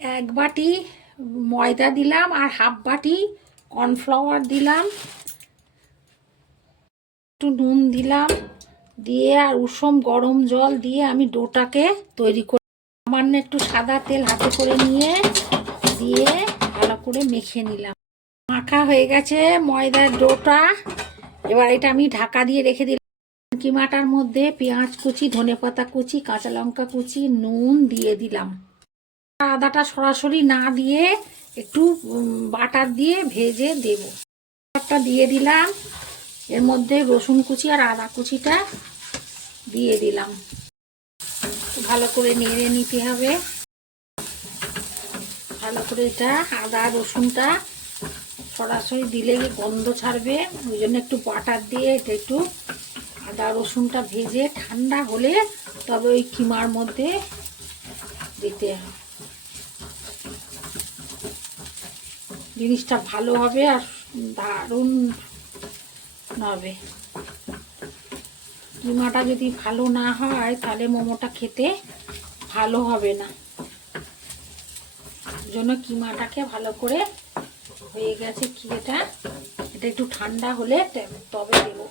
এক বাটি ময়দা দিলাম আর হাফ বাটি কর্নফ্লাওয়ার দিলাম। একটু নুন দিলাম দিয়ে আর উষম গরম জল দিয়ে আমি ডোটাকে তৈরি করে সামান্য একটু সাদা তেল হাতে করে নিয়ে দিয়ে ভালো করে মেখে নিলাম। মাখা হয়ে গেছে ময়দার ডোটা। এবার এটা আমি ঢাকা দিয়ে রেখে দিলাম। কিমাটার মধ্যে পেঁয়াজ কুচি, ধনেপাতা কুচি, কাঁচা লঙ্কা কুচি, নুন দিয়ে দিলাম। আদাটা সরাসরি না দিয়ে একটু বাটার দিয়ে ভেজে দেব। বাটারটা দিয়ে দিলাম। এর মধ্যে রসুন কুচি আর আদা কুচিটা দিয়ে দিলাম। ভালো করে নেড়ে নিতে হবে। ভালো করে এটা আদা, রসুনটা সরাসরি দিলে গন্ধ ছাড়বে। ওই জন্য একটু বাটার দিয়ে এটা একটু আদা, রসুনটা ভেজে ঠান্ডা হলে তবে ওই কিমার মধ্যে দিতে হবে। জিনিসটা ভালো হবে আর দারুণ হবে। কিমাটা যদি ভালো না হয়, তাহলে মোমোটা খেতে ভালো হবে না। জন্য কিমাটাকে ভালো করে হয়ে গেছে কি এটা এটা একটু ঠান্ডা হলে তবে দেবো।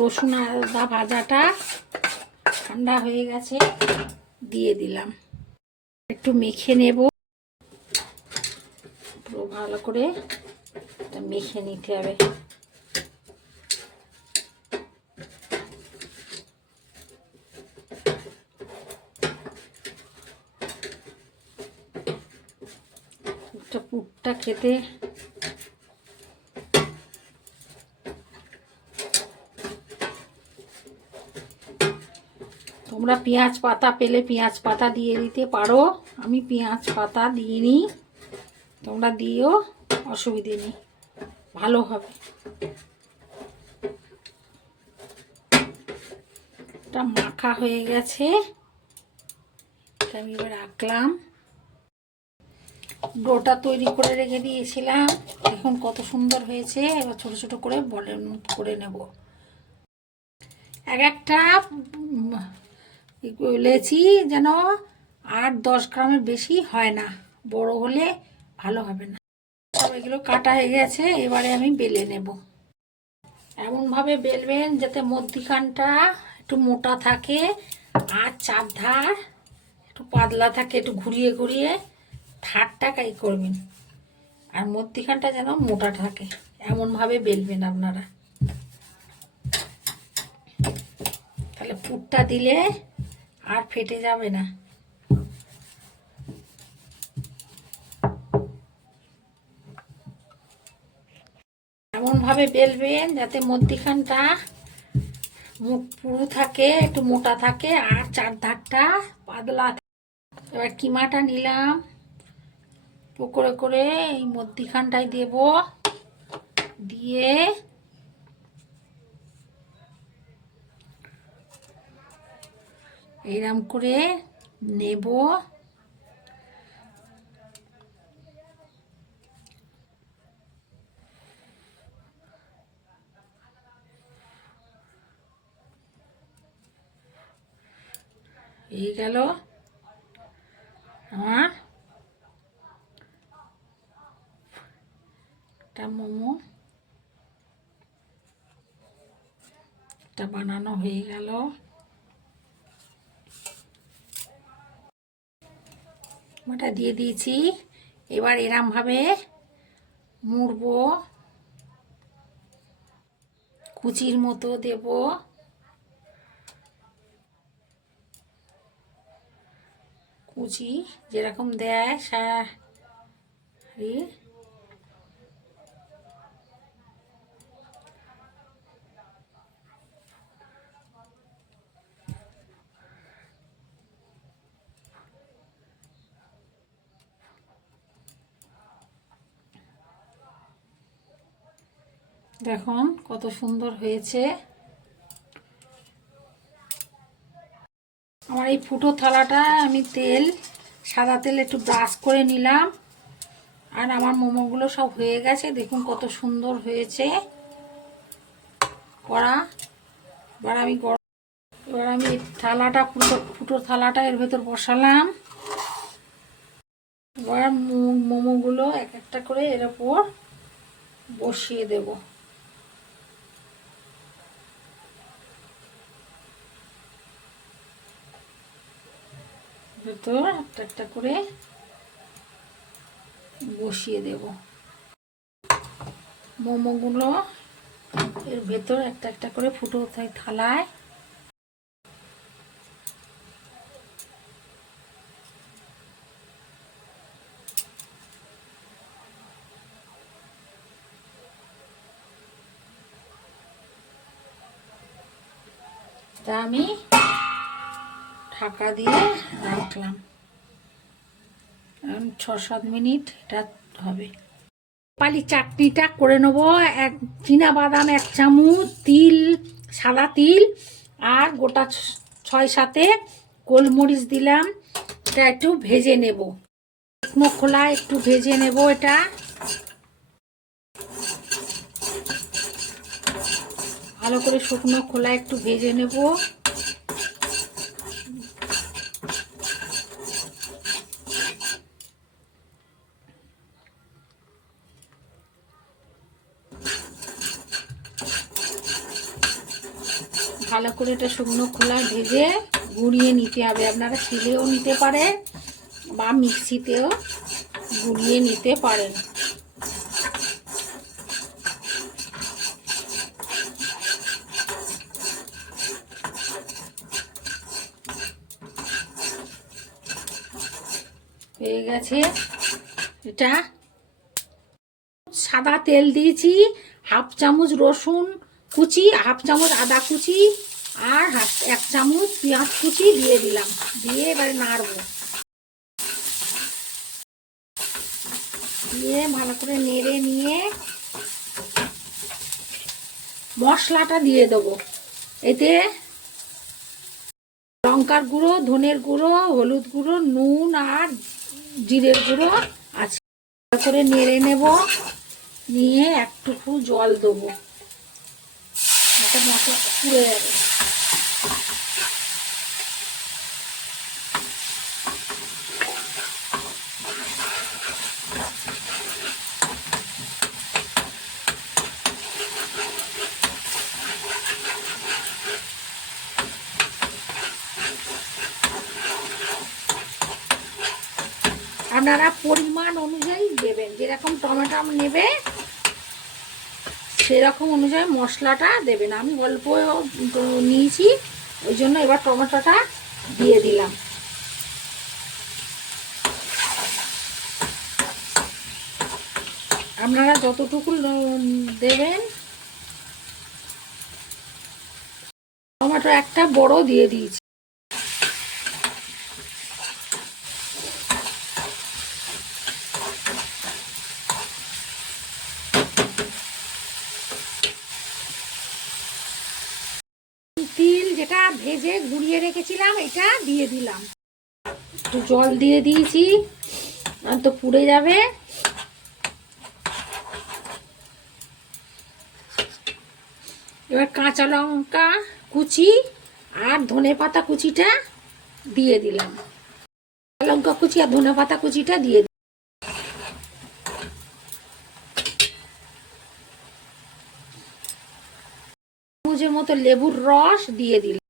রসুন আদা ভাজাটা ঠান্ডা হয়ে গেছে, দিয়ে দিলাম। একটু মেখে নেব। ভালো করে মেখে নিতে হবে। পুরটা খেতে তোমরা পেঁয়াজ পাতা পেলে পেঁয়াজ পাতা দিয়ে দিতে পারো। আমি পেঁয়াজ পাতা দিইনি। তোমরা দিও, অসুবিধে নেই। ভালো হবে। এটা মাখা হয়ে গেছে। আমি এবার রাখলাম ডোটা তৈরি করে রেখে দিয়েছিলাম। এখন কত সুন্দর হয়েছে। এবার ছোট ছোট করে বলের মতো করে নেব। এক একটা লেচি যেন আট দশ গ্রামের বেশি হয় না। বড় হলে ভালো হবে না। সব এগুলো কাটা হয়ে গেছে, এবারে আমি বেলে নেব। এমনভাবে বেলবেন যাতে মধ্যিখানটা একটু মোটা থাকে আর চার ধার একটু পাতলা থাকে, একটু ঘুরিয়ে ঘুরিয়ে ধারটা কাই করবেন। আর মধ্যিখানটা যেন মোটা থাকে, এমনভাবে বেলবেন আপনারা। তাহলে পুরটা দিলে আর ফেটে যাবে না। এমনভাবে বেলবেন যাতে মধ্যিখানটা মুখ পুরু থাকে, একটু মোটা থাকে আর চার ধারটা পাতলা এবার কিমাটা নিলাম। পুকুরে করে এই মধ্যিখানটায় দেব। দিয়ে এইরকম করে নেব। এই গেল। আমার একটা মোমো। এটা বানানো হয়ে গেল। ওটা দিয়ে দিয়েছি। এবার এরমভাবে মুড়বো। কুচির মতো দেব। কুচি যেরকম দেয় শাড়ি দেখুন কত সুন্দর হয়েছে আমার এই ফুটো থালাটা আমি তেল, সাদা তেল একটু ব্রাশ করে নিলাম। আর আমার মোমোগুলো সব হয়ে গেছে, দেখুন কত সুন্দর হয়েছে। করা এবার আমি গরম এবার আমি থালাটা, ফুটো ফুটো থালাটা এর ভেতর বসালাম। এবার মোমোগুলো এক একটা করে এর ওপর বসিয়ে দেব। ভেতর একটা একটা করে বসিয়ে দেব। মোমোগুলো এর ভেতর একটা একটা করে ফুটো থাই থালায়। তা আমি ঢাকা দিয়ে রাখলাম। ছ সাত মিনিট এটা হবে। পালি চাটনিটা করে নেব, এক চীনা বাদাম, এক চামচ, তিল, সাদা তিল, আর গোটা ছয় সাতে গোলমরিচ দিলাম। এটা একটু ভেজে নেব। শুকনো খোলা একটু ভেজে নেব এটা। ভালো করে শুকনো খোলা একটু ভেজে নেব। ভালো করে এটা শুকনো খোলা ভেজে গুঁড়িয়ে নিতে হবে। আপনারা শিলেও নিতে পারেন বা মিক্সিতেও গুঁড়িয়ে নিতে পারেন। হয়ে গেছে। এটা সাদা তেল দিয়েছি, হাফ চামচ রসুন কুচি, হাফ চামচ আদা কুচি আর হাফ, এক চামচ পেঁয়াজ কুচি দিয়ে দিলাম। দিয়ে এবারে নাড়বো। দিয়ে ভালো করে নেড়ে নিয়ে মশলাটা দিয়ে দেবো। এতে লঙ্কার গুঁড়ো, ধনের গুঁড়ো, হলুদ গুঁড়ো, নুন আর জিরের গুঁড়ো আছে। ভালো করে নেড়ে নেব। নিয়ে একটুকু জল দেবো। যাতে মশলা পুড়ে যাবে। আপনারা পরিমাণ অনুযায়ী দেবেন যেরকম টমেটো নেবে সেরকম অনুযায়ী মশলাটা দেবেন। আমি অল্প নিয়েছি, ওই জন্য এবার টমেটোটা দিয়ে দিলাম। আপনারা যতটুকু দেবেন, টমেটো একটা বড় দিয়ে দিয়েছি তিল যেটা ভেজে গুঁড়িয়ে রেখেছিলাম, এটা দিয়ে দিলাম। একটু জল দিয়ে দিয়েছি, আর তো পুড়ে যাবে। এবার কাঁচা লঙ্কা কুচি আর ধনে পাতা কুচিটা দিয়ে দিলাম। লঙ্কা কুচি আর ধনে পাতা কুচিটা দিয়ে দিলাম। মতো লেবুর রস দিয়ে দিলাম।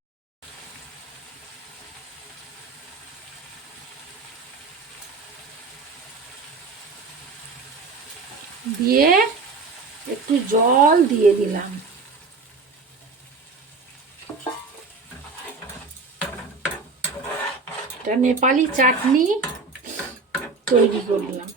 দিয়ে একটু জল দিয়ে দিলাম। এটা নেপালি চাটনি তৈরি করলাম।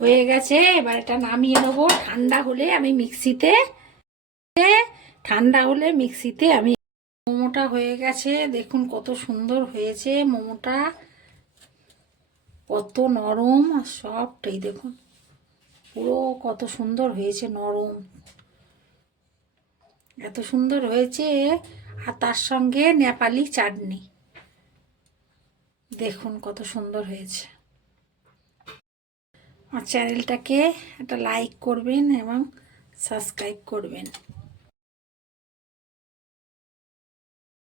হয়ে গেছে, এবার এটা নামিয়ে নেব। ঠান্ডা হলে আমি মিক্সিতে, ঠান্ডা হলে মিক্সিতে আমি মোমোটা হয়ে গেছে। দেখুন কত সুন্দর হয়েছে মোমোটা। কত নরম আর সফট এই দেখুন। পুরো কত সুন্দর হয়েছে নরম। এত সুন্দর হয়েছে, আর তার সঙ্গে নেপালি চাটনি। দেখুন কত সুন্দর হয়েছে। আমার চ্যানেলটাকে একটা লাইক করবেন এবং সাবস্ক্রাইব করবেন।